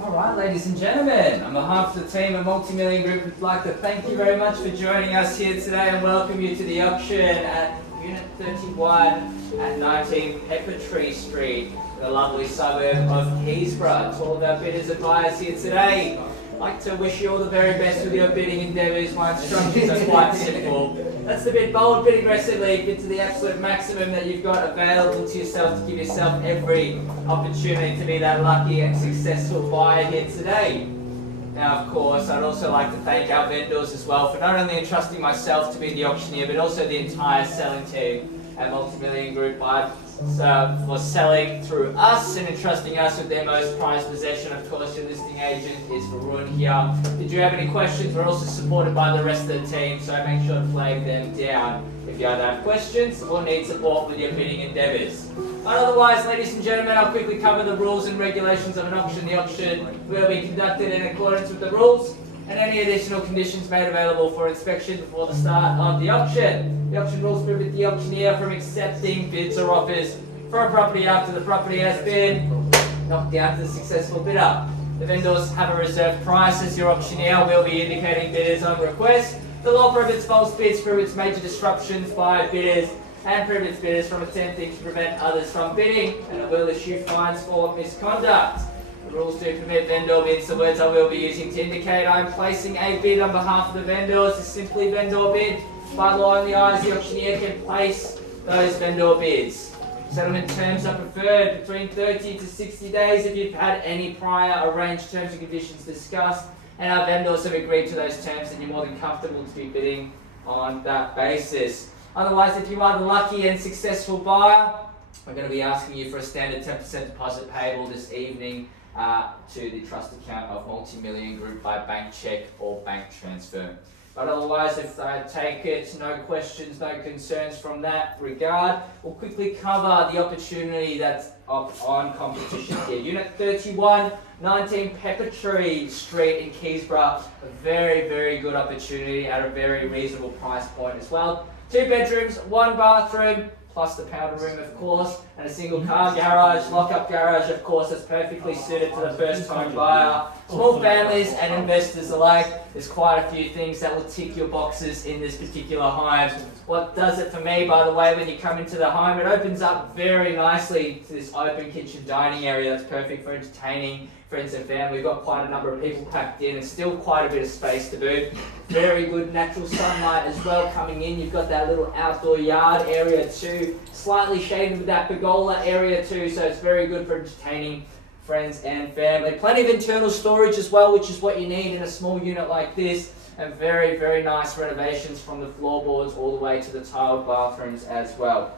Alright, ladies and gentlemen, on behalf of the team at Multimillion Group, we'd like to thank you very much for joining us here today and welcome you to the auction at Unit 31 at 19 Peppertree Street, in the lovely suburb of Keysborough. To all of our bidders and buyers here today, I'd like to wish you all the very best with your bidding endeavours. My instructions are quite simple. That's the bid bold, bid aggressively, bid to the absolute maximum that you've got available to yourself to give yourself every opportunity to be that lucky and successful buyer here today. Now, of course, I'd also like to thank our vendors as well for not only entrusting myself to be the auctioneer, but also the entire selling team at Multimillion Group for selling through us and entrusting us with their most prized possession. Of course, your listing agent is Varun here. Did you have any questions? We're also supported by the rest of the team, so make sure to flag them down if you either have questions or need support with your bidding endeavours. But otherwise, ladies and gentlemen, I'll quickly cover the rules and regulations of an auction. The auction will be conducted in accordance with the rules, and any additional conditions made available for inspection before the start of the auction. The auction rules prohibit the auctioneer from accepting bids or offers for a property after the property has been knocked down to the successful bidder. The vendors have a reserved price, as your auctioneer will be indicating bidders on request. The law prohibits false bids, prohibits major disruptions by bidders, and prohibits bidders from attempting to prevent others from bidding, and it will issue fines for misconduct. The rules do permit vendor bids. The words I will be using to indicate I am placing a bid on behalf of the vendors is simply vendor bid. By law in the eyes, the auctioneer can place those vendor bids. Settlement terms are preferred between 30 to 60 days if you've had any prior arranged terms and conditions discussed, and our vendors have agreed to those terms, and you're more than comfortable to be bidding on that basis. Otherwise, if you are the lucky and successful buyer, we're going to be asking you for a standard 10% deposit payable this evening to the trust account of Multimillion Group by bank check or bank transfer. But otherwise, if I take it, no questions, no concerns from that regard, we'll quickly cover the opportunity that's up on competition here. Unit 31, 19 Peppertree Street in Keysborough. A very, very good opportunity at a very reasonable price point as well. 2 bedrooms, 1 bathroom, plus the powder room, of course, and a single car garage, lock-up garage, of course, that's perfectly suited to the first-time buyer. Small families and investors alike. There's quite a few things that will tick your boxes in this particular home. What does it for me, by the way, when you come into the home, it opens up very nicely to this open kitchen dining area that's perfect for entertaining friends and family. We've got quite a number of people packed in and still quite a bit of space to boot. Very good natural sunlight as well coming in. You've got that little outdoor yard area too, slightly shaded with that pergola area too, so it's very good for entertaining friends and family. Plenty of internal storage as well, which is what you need in a small unit like this, and very, very nice renovations from the floorboards all the way to the tiled bathrooms as well.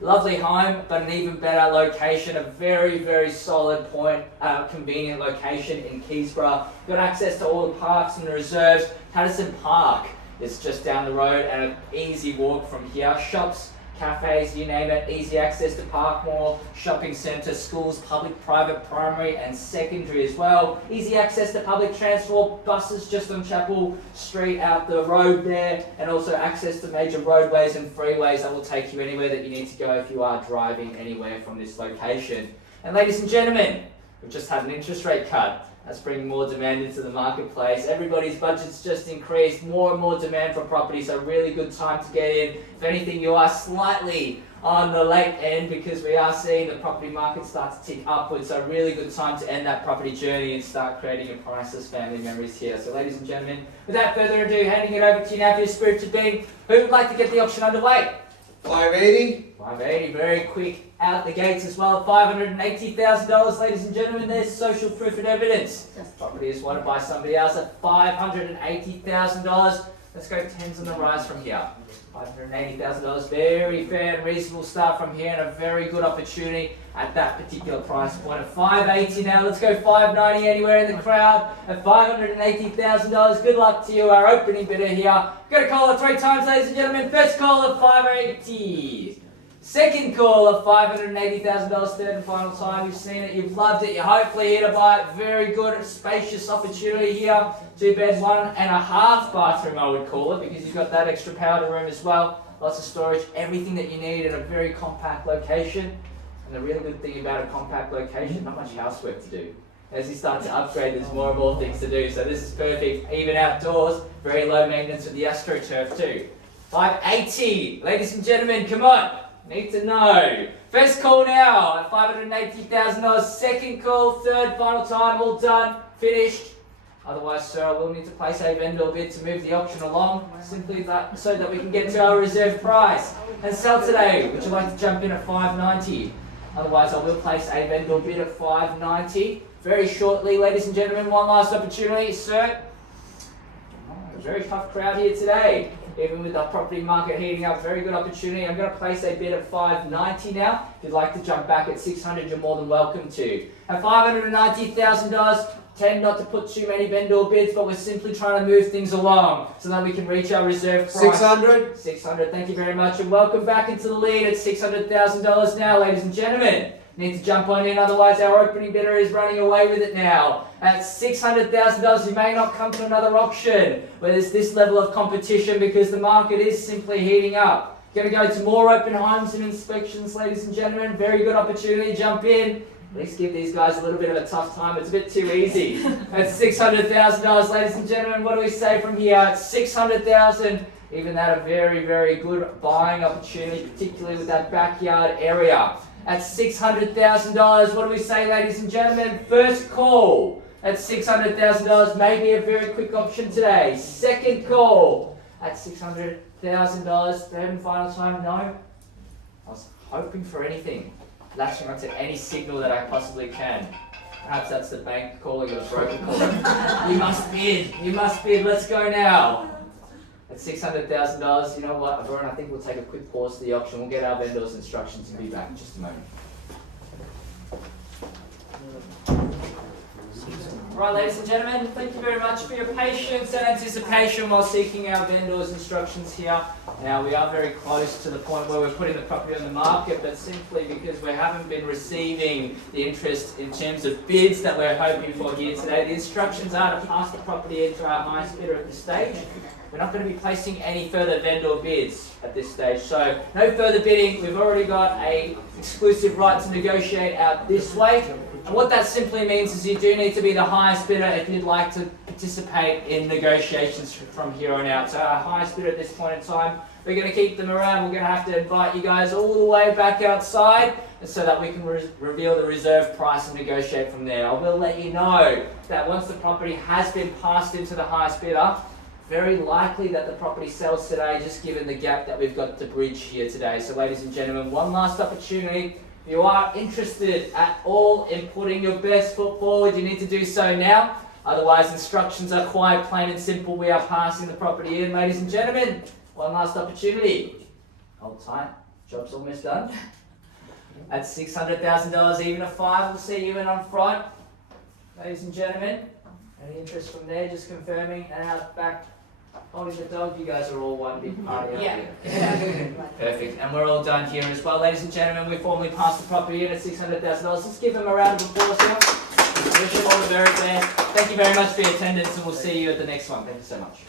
Lovely home, but an even better location, a very, very solid point, convenient location in Keysborough. Got access to all the parks and the reserves. Patterson Park is just down the road and an easy walk from here. Shops, cafes, you name it, easy access to Park Mall, shopping centre, schools, public, private, primary and secondary as well. Easy access to public transport, buses just on Chapel Street out the road there, and also access to major roadways and freeways that will take you anywhere that you need to go if you are driving anywhere from this location. And ladies and gentlemen, we've just had an interest rate cut. That's bringing more demand into the marketplace. Everybody's budget's just increased, more and more demand for property, so really good time to get in. If anything, you are slightly on the late end because we are seeing the property market start to tick upwards, so really good time to end that property journey and start creating your priceless family memories here. So ladies and gentlemen, without further ado, handing it over to you now for your spirited being. Who would like to get the auction underway? 580. 580, very quick out the gates as well. $580,000, ladies and gentlemen. There's social proof and evidence. Property is wanted by somebody else at $580,000. Let's go tens on the rise from here. $580,000, very fair and reasonable start from here, and a very good opportunity at that particular price point. At $580 now, let's go $590 anywhere in the crowd. At $580,000, good luck to you, our opening bidder here. Got a call 3 times, ladies and gentlemen. First call at $580. Second call of $580,000, third and final time. You've seen it, you've loved it, you're hopefully here to buy it. Very good, spacious opportunity here. 2 beds, 1.5 bathroom, I would call it, because you've got that extra powder room as well. Lots of storage, everything that you need in a very compact location. And the really good thing about a compact location, not much housework to do. as you start to upgrade, there's more and more things to do. So this is perfect, even outdoors, very low maintenance with the AstroTurf too. 580, ladies and gentlemen, come on, need to know. First call now at $580,000, second call, third, final time, all done, finished. Otherwise, sir, I will need to place a vendor bid to move the auction along, simply that, so that we can get to our reserve price and sell today. Would you like to jump in at 590? Otherwise, I will place a vendor bid at 590. Very shortly, ladies and gentlemen, one last opportunity, sir. Very tough crowd here today. Even with the property market heating up, very good opportunity. I'm going to place a bid at 590 now. If you'd like to jump back at 600, you're more than welcome to. At $590,000, tend not to put too many vendor bids, but we're simply trying to move things along so that we can reach our reserve price. 600. 600, thank you very much, and welcome back into the lead at $600,000 now, ladies and gentlemen. Need to jump on in, otherwise our opening bidder is running away with it now. At $600,000, you may not come to another auction where there's this level of competition because the market is simply heating up. Going to go to more open homes and inspections, ladies and gentlemen. Very good opportunity, jump in. At least give these guys a little bit of a tough time. It's a bit too easy. At $600,000, ladies and gentlemen, what do we say from here? At $600,000, even that a very, very good buying opportunity, particularly with that backyard area. At $600,000, what do we say, ladies and gentlemen? First call at $600,000, maybe a very quick option today. Second call at $600,000, third and final time, no. I was hoping for anything, latching onto any signal that I possibly can. Perhaps that's the bank calling or the broker calling. You must bid, let's go now. At $600,000, you know what, Varun, I think we'll take a quick pause to the auction. We'll get our vendor's instructions and be back in just a moment. Right, ladies and gentlemen, thank you very much for your patience and anticipation while seeking our vendor's instructions here. Now, we are very close to the point where we're putting the property on the market, but simply because we haven't been receiving the interest in terms of bids that we're hoping for here today, the instructions are to pass the property into our highest bidder at this stage. We're not going to be placing any further vendor bids at this stage, so no further bidding. We've already got an exclusive right to negotiate out this way. And what that simply means is you do need to be the highest bidder if you'd like to participate in negotiations from here on out. So our highest bidder at this point in time, we're going to keep them around. We're going to have to invite you guys all the way back outside so that we can reveal the reserve price and negotiate from there. I will let you know that once the property has been passed into the highest bidder, very likely that the property sells today, just given the gap that we've got to bridge here today. So ladies and gentlemen, one last opportunity. If you are interested at all in putting your best foot forward, you need to do so now. Otherwise, instructions are quite plain and simple. We are passing the property in, ladies and gentlemen. One last opportunity. Hold tight, job's almost done. At $600,000, even a 5 will see you in on front. Ladies and gentlemen, any interest from there, just confirming, and out back, holding the dog, you guys are all one big party. Yeah. Perfect, and we're all done here as well. Ladies and gentlemen, we formally passed the property in at $600,000. Let's give them a round of applause here. Wish you all the very best. Thank you very much for your attendance, and we'll see you at the next one. Thank you so much.